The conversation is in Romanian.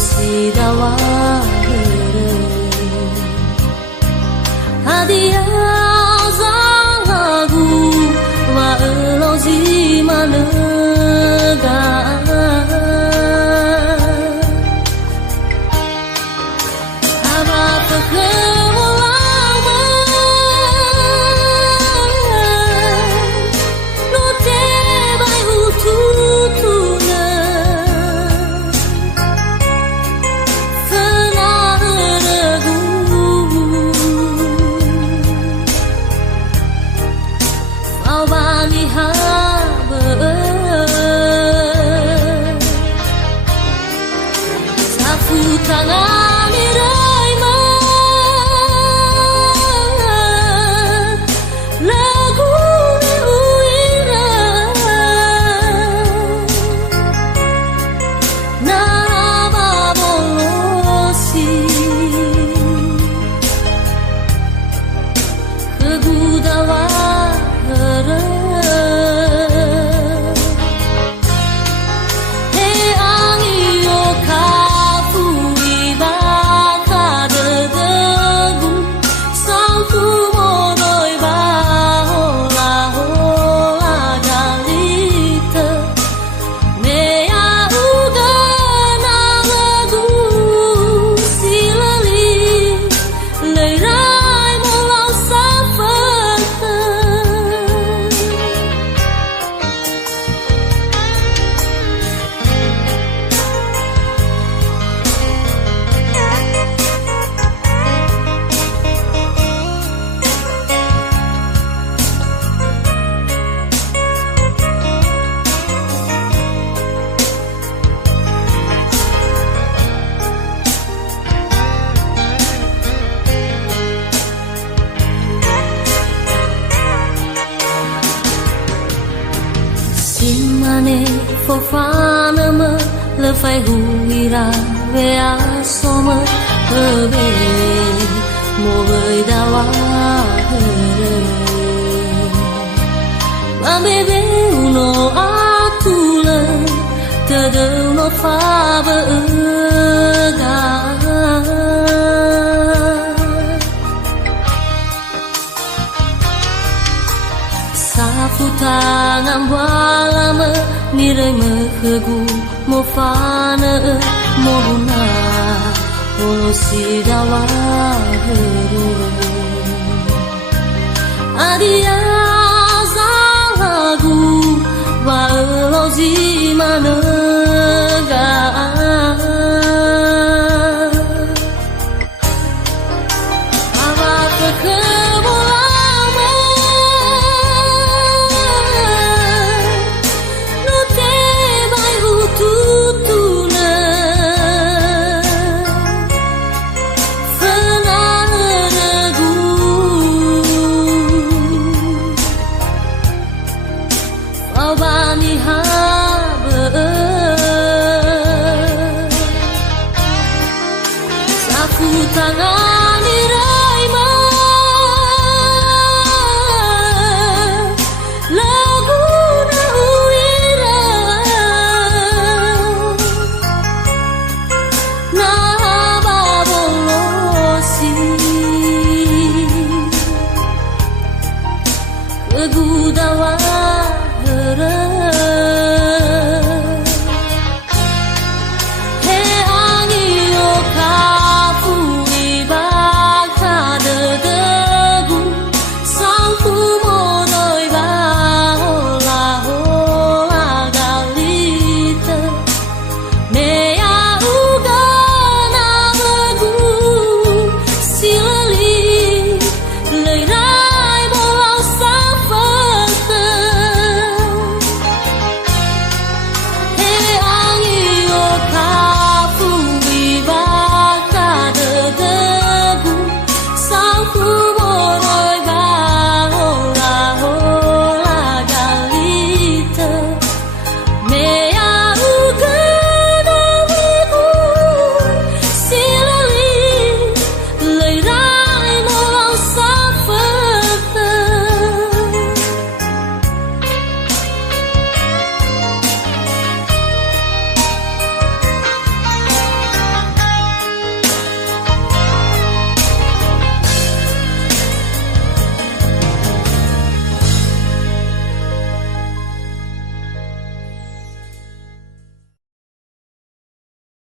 sidawa hadia zangagu wa elozi manega aba pekemulama no te vai ututuna tangan iraima lagu uira nama bolosi kegudawa Simane fofana me le fai huira vea soma bebe mo vei dawa ma bebe uno atule te de no fa ga tangan walama nirai mehegu mo fana mo buna mo sidawa adia zangagu wa elozi manega aba pekemulama tutuna fenaragu awani habe sapu tangan iraima laguna uira nama bolosi kegudawa